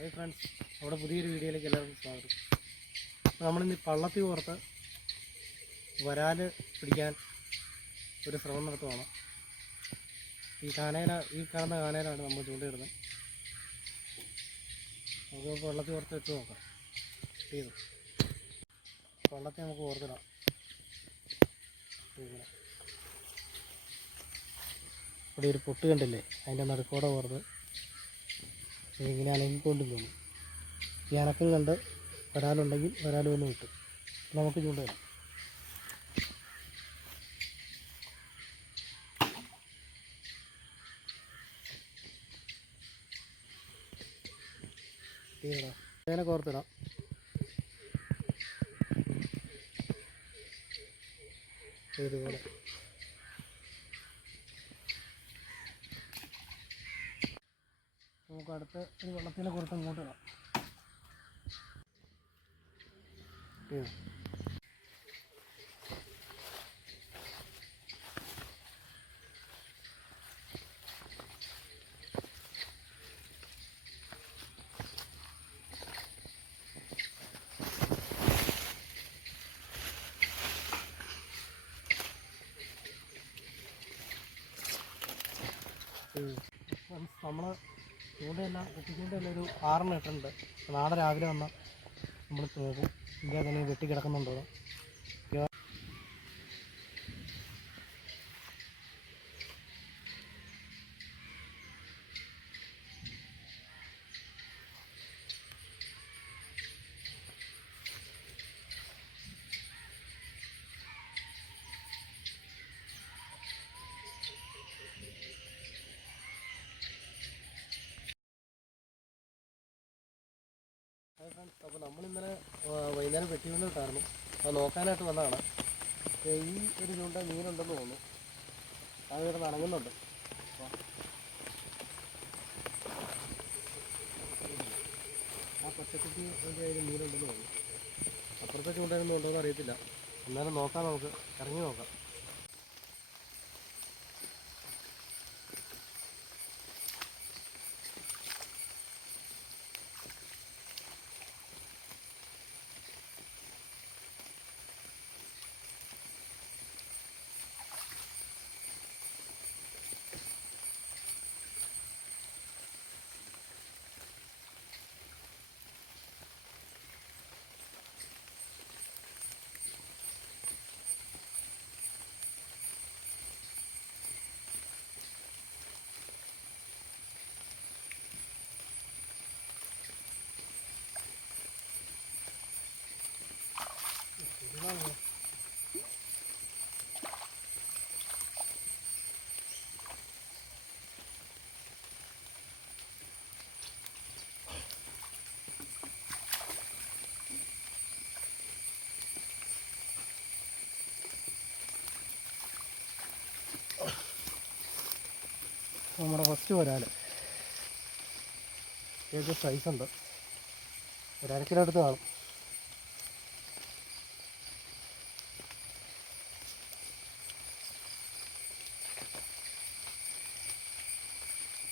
Hi friends നമ്മുടെ പുതിയൊരു വീഡിയോയിലേക്ക് എല്ലാവർക്കും സ്വാഗതം. അപ്പോൾ നമ്മളിന്ന് പള്ളത്തി പുറത്ത് വരാൽ പിടിക്കാൻ ഒരു ശ്രമം നടത്തുവാണ്. ഈ കാനേല ഈ കാണുന്ന കാനേലാണ് നമ്മൾ ചൂണ്ടിയിടുന്നത്. നമുക്ക് പള്ളത്തി ഓർത്ത് ഇട്ട് നോക്കാം. ചെയ്തു പള്ളത്തി നമുക്ക് ഓർത്തിടാം. ഇവിടെ ഒരു പൊട്ട് കണ്ടില്ലേ? അതിന്റെ നടുക്കോടെ ഓർത്ത് ഇങ്ങനെ അനങ്ങിക്കൊണ്ട് തോന്നും ഈ അനക്കം കണ്ട് വരാലുണ്ടെങ്കിൽ വരാലും ഒന്ന് കിട്ടും നമുക്ക് ചൂണ്ടയിടാം വരാം. അങ്ങനെ കോർത്തിടാം. ഇതുപോലെ. നമുക്ക് അടുത്ത് ഒരു വെള്ളത്തിനെ കുറച്ച് ഇങ്ങോട്ട് ഇടാം. നമ്മൾ ചൂണ്ടയെല്ലാം വെട്ടിച്ചൂണ്ടയെല്ലാം ഒരു ആറെണ്ണം ഇട്ടിട്ടുണ്ട്. നാളെ രാവിലെ വന്നാൽ നമ്മൾ നോക്കും ഇന്ത്യ തന്നെ വെട്ടി കിടക്കുന്നുണ്ടോ എന്ന്. ഹായ് ഫ്രണ്ട്സ് അപ്പോൾ നമ്മൾ ഇന്നലെ വൈകുന്നേരം വെട്ടി ഇട്ടായിരുന്നു അത് നോക്കാനായിട്ട് വന്നതാണ്. ഈ ഒരു ചൂണ്ട മീനുണ്ടെന്ന് തോന്നുന്നു. അത് ഇവിടെ നടങ്ങുന്നുണ്ട്. ആ പച്ചക്കുട്ടി കയ്യിൽ മീനുണ്ടെന്ന് തോന്നുന്നു. അപ്പുറത്തെ ചൂണ്ടയൊന്നും ഉണ്ടോ എന്ന് അറിയത്തില്ല. എന്നാലും നോക്കാം നമുക്ക്. ഇറങ്ങി നോക്കാം. നമ്മുടെ ഫസ്റ്റ് വരാൽ ഏത് സൈസ് ഉണ്ട്. ഒരു അര കിലോ അടുത്ത് കാണും.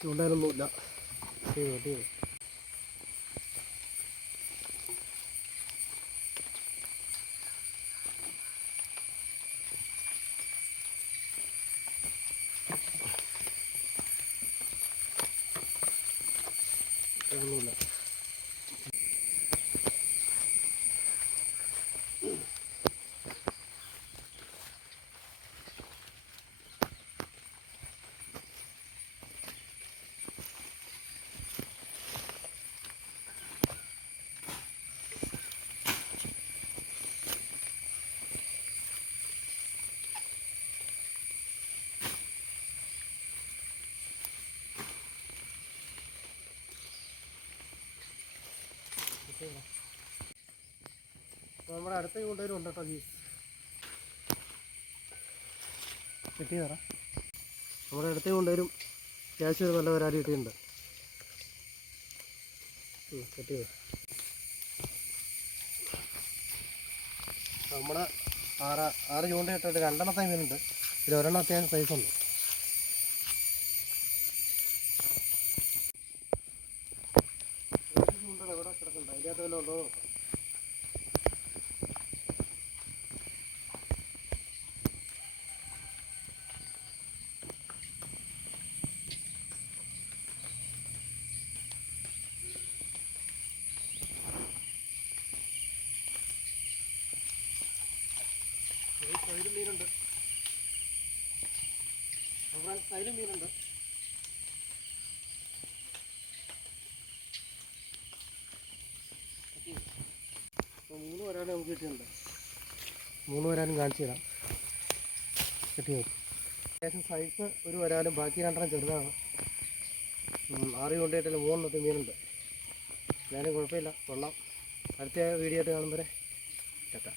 ചെയ്തു ചൂണ്ടയിലൊന്നുമില്ല ചെയ്തു ചെയ്തു നമ്മുടെ അടുത്ത കൊണ്ടുവരും ഉണ്ട് കേട്ടോ ജീസ് കിട്ടിയതാ. നമ്മുടെ അടുത്ത കൊണ്ടുവരും അത്യാവശ്യം ഒരു നല്ല വരാതി കിട്ടിയിട്ടുണ്ട്. കിട്ടിയത്. നമ്മുടെ ആറ് ആറ് ചൂണ്ട ഇട്ടിട്ട് രണ്ടെണ്ണത്തെ മീനുണ്ട് ഇതിൽ ഒരെണ്ണം അത്യാവശ്യം സൈസ് ഉണ്ട്. ചൂണ്ടകൾ ഇവിടെ കിടക്കുന്നുണ്ട്? അതിന്റെ അകത്ത് വല്ലതും ഉണ്ടോ? സൈഡിൽ മീനുണ്ട്. മൂന്ന് വരാനും നമുക്ക് കിട്ടിയിട്ടുണ്ട്. മൂന്ന് വരാനും കാണിച്ചു തരാം. കിട്ടിയോ അത്യാവശ്യം സൈസ് ഒരു വരാലും ബാക്കി രണ്ടെണ്ണം ചെറുതാണ്. ആറ് കൊണ്ടുപോയിട്ടില്ല മൂന്നെണ്ണത്തിൽ മീനുണ്ട്. ഞാനും കുഴപ്പമില്ല. കൊള്ളാം. അടുത്ത വീഡിയോ ആയിട്ട് കാണുമ്പോൾ ചേട്ടാ